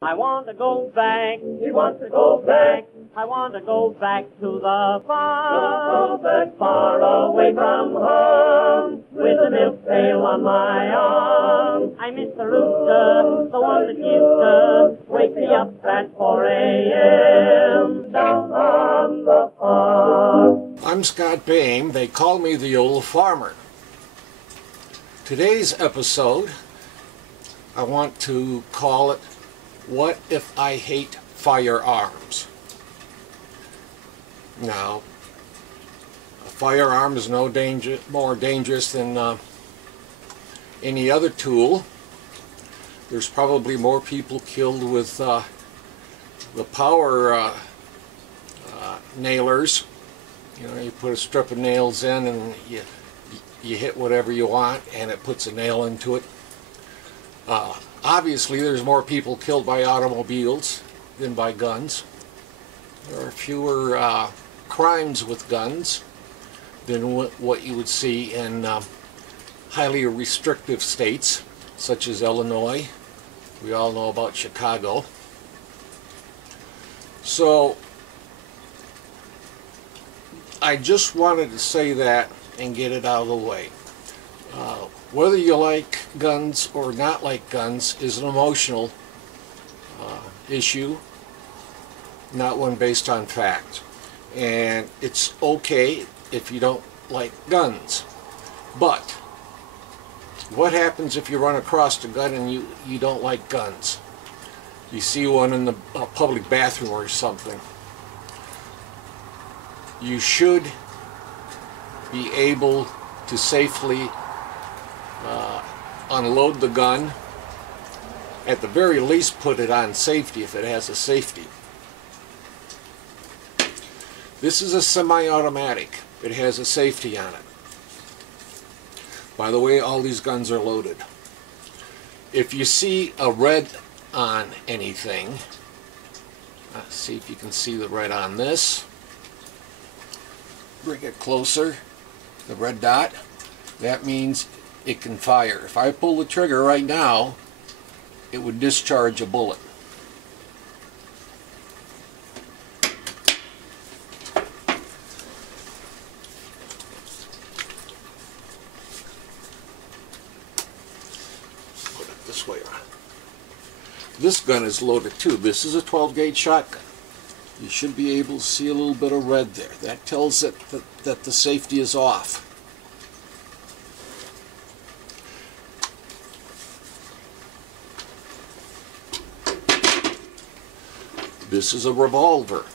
I want to go back. He wants to go back. I want to go back to the farm. Go back far away from home, with a milk pail on my arm. I miss the rooster, the one that used to wake me up at 4 a.m. down on the farm. I'm Scott Boehm. They call me the old farmer. Today's episode, I want to call it, What If I Hate Firearms? Now, a firearm is no more dangerous than any other tool. There's probably more people killed with the power nailers. You know, you put a strip of nails in and you hit whatever you want and it puts a nail into it. Obviously, there's more people killed by automobiles than by guns. There are fewer crimes with guns than what you would see in highly restrictive states such as Illinois. We all know about Chicago. So I just wanted to say that and get it out of the way. Whether you like guns or not like guns is an emotional issue, not one based on fact. And it's okay if you don't like guns. But what happens if you run across a gun and you don't like guns? You see one in the public bathroom or something. You should be able to safely unload the gun. At the very least, put it on safety if it has a safety. This is a semi-automatic. It has a safety on it. By the way, all these guns are loaded. If you see a red on anything, let's see if you can see the red on this. Bring it closer. The red dot. That means it can fire. If I pull the trigger right now, it would discharge a bullet. Put it this way. This gun is loaded too. This is a 12-gauge shotgun. You should be able to see a little bit of red there. That tells it that the safety is off. This is a revolver.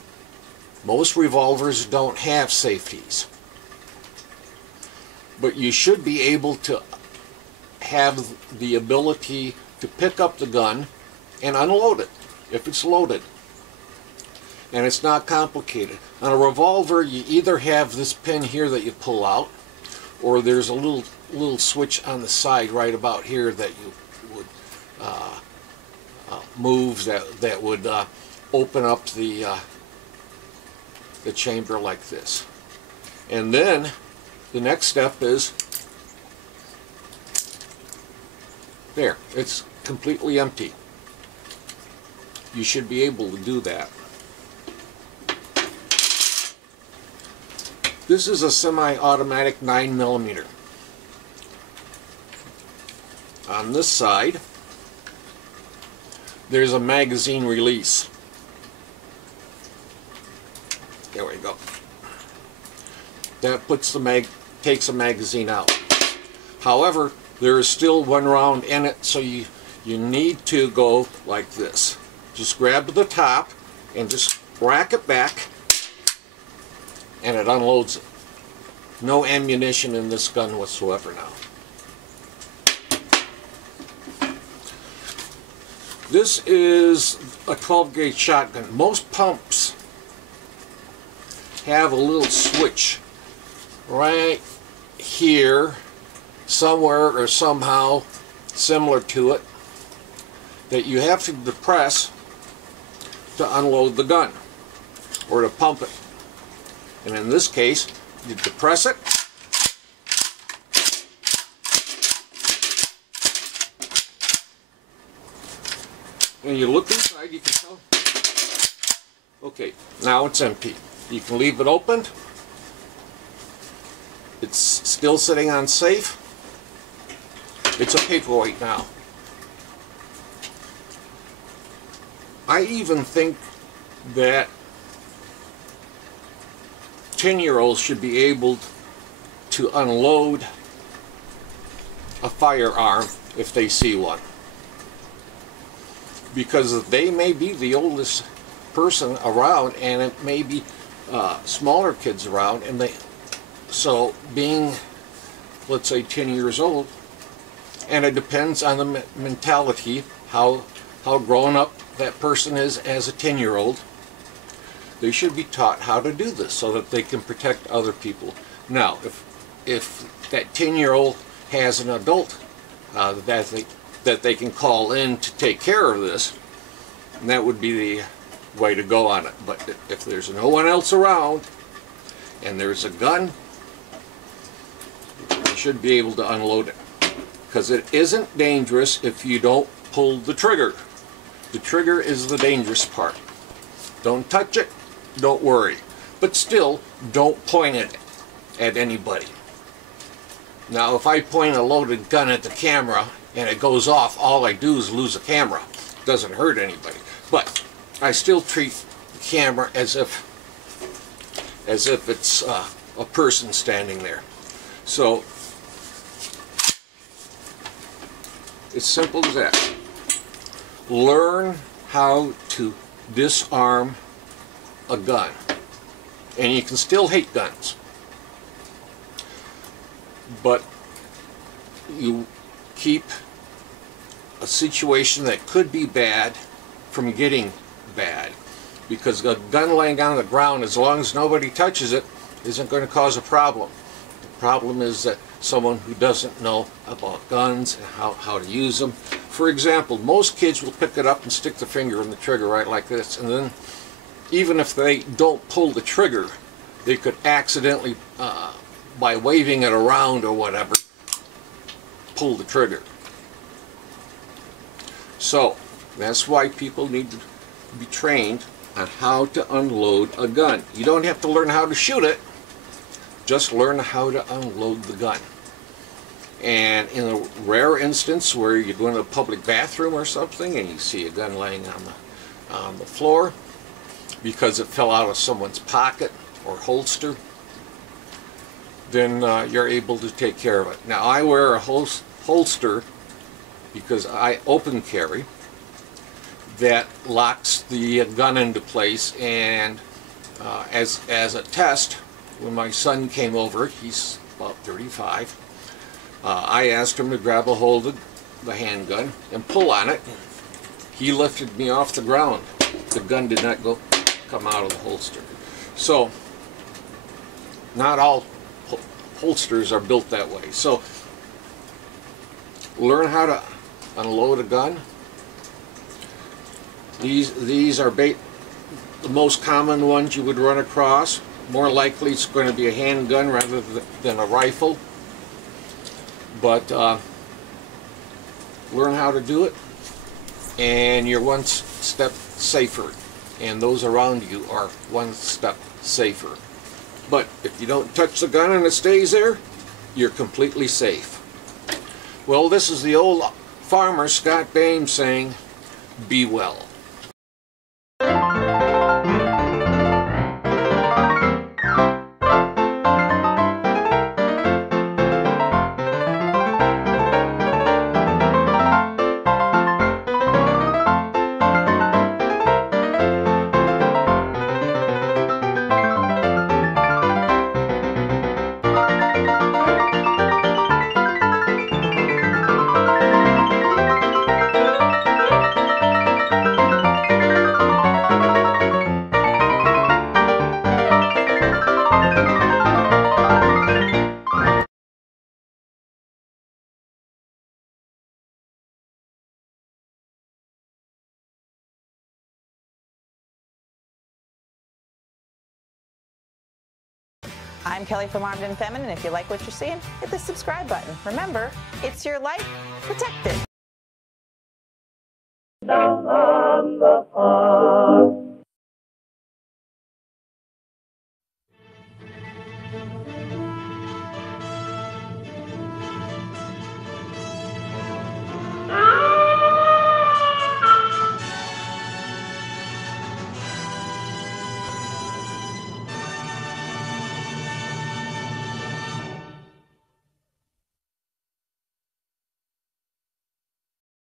Most revolvers don't have safeties. But you should be able to have the ability to pick up the gun and unload it if it's loaded. And it's not complicated. On a revolver, you either have this pin here that you pull out, or there's a little switch on the side right about here that you would move that would open up the chamber like this. And then the next step is there. It's completely empty. You should be able to do that. This is a semi-automatic 9mm. On this side, there's a magazine release. There we go. That takes a magazine out. However, there is still one round in it, so you need to go like this. Just grab the top and just rack it back, and it unloads it. No ammunition in this gun whatsoever now. This is a 12-gauge shotgun. Most pumps have a little switch right here, somewhere or somehow similar to it, that you have to depress to unload the gun or to pump it. And in this case, you depress it, When you look inside, you can tell. Okay, now it's empty. You can leave it opened. It's still sitting on safe. It's a paperweight now. I even think that 10-year-olds should be able to unload a firearm if they see one. Because they may be the oldest person around, and it may be smaller kids around, and so being, let's say, 10 years old, and it depends on the mentality, how grown up that person is as a 10-year-old. They should be taught how to do this so that they can protect other people. Now, if that 10-year-old has an adult that they can call in to take care of this, and that would be the way to go on it. But if there's no one else around and there's a gun, you should be able to unload it, because it isn't dangerous if you don't pull the trigger. The trigger is the dangerous part. Don't touch it, don't worry, but still don't point it at anybody. Now, if I point a loaded gun at the camera and it goes off, all I do is lose a camera. It doesn't hurt anybody. But I still treat the camera as if it's a person standing there. So it's simple as that. Learn how to disarm a gun. And you can still hate guns, but you keep a situation that could be bad from getting bad, because a gun laying on the ground, as long as nobody touches it, isn't going to cause a problem. The problem is that someone who doesn't know about guns and how to use them. For example, most kids will pick it up and stick their finger in the trigger right like this, and then even if they don't pull the trigger, they could accidentally, by waving it around or whatever, pull the trigger. So that's why people need to be trained on how to unload a gun. You don't have to learn how to shoot it, just learn how to unload the gun. And in a rare instance where you go into a public bathroom or something and you see a gun laying on the floor because it fell out of someone's pocket or holster, then you're able to take care of it. Now, I wear a holster because I open carry that locks the gun into place, and as a test, when my son came over, he's about 35, I asked him to grab a hold of the handgun and pull on it. He lifted me off the ground. The gun did not come out of the holster. So not all holsters are built that way. So learn how to unload a gun. These are the most common ones you would run across. More likely it's going to be a handgun rather than a rifle. But learn how to do it, and you're one step safer, and those around you are one step safer. But if you don't touch the gun and it stays there, you're completely safe. Well, this is the old farmer Scott Bain saying, "Be well." I'm Kelly from Armed and Feminine. If you like what you're seeing, hit the subscribe button. Remember, it's your life. Protect it. you.